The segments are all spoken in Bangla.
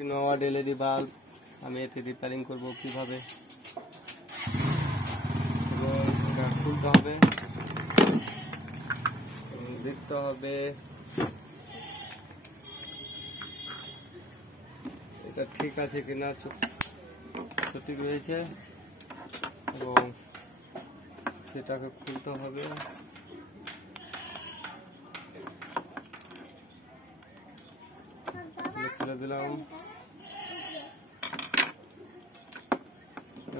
একটি নোয়াড এলইডি বাল্ব আমি এটি রিপেয়ারিং করব কিভাবে এবং এটা খুলতে হবে, দেখতে হবে এটা ঠিক আছে কিনা, সঠিক রয়েছে এবং সেটাকে খুলতে হবে। খুলে দিলাম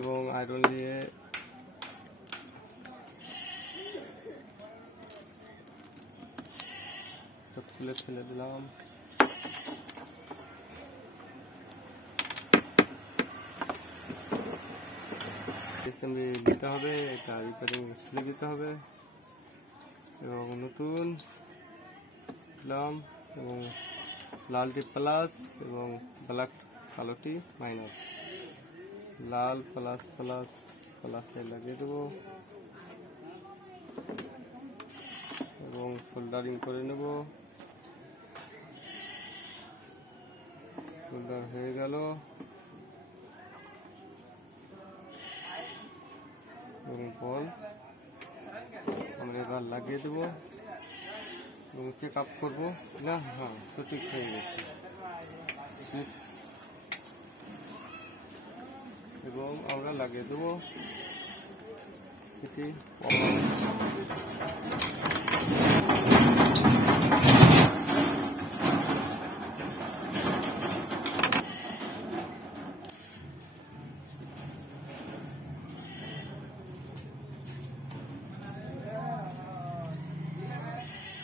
এবং আয়রন দিয়ে খুলে ফেলে দিলাম। অ্যাসেম্বলি দিতে হবে, এটা রিপেয়ারিং খুলে দিতে হবে এবং নতুন দিলাম এবং লালটি প্লাস এবং ব্ল্যাক কালোটি মাইনাস। লাল প্লাস প্লাস প্লাসে লাগিয়ে দেবো এবং সোল্ডারিং করে নেব। সোল্ডার হয়ে গেল এবং বল আমরা এবার লাগিয়ে দেবো এবং চেক আপ করবো না, হ্যাঁ সঠিক হয়ে গেছে এবং আমরা লাগিয়ে দেবো এটি।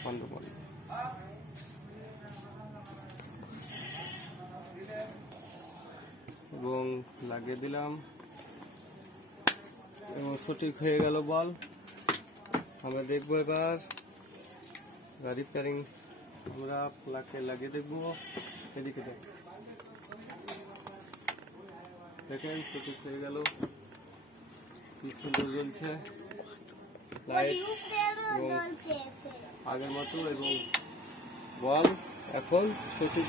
বন্ধ করে এবং লাগিয়ে দিলাম এবং সঠিক হয়ে গেল বল। আমরা দেখবো এবার রিপেয়ারিং, আমরা প্লাগে লাগিয়ে দেখবো। এদিকে দেখেন সঠিক হয়ে গেল, কি সুন্দর জ্বলছে লাইট এবং আগের মতো এবং বল এখন সঠিক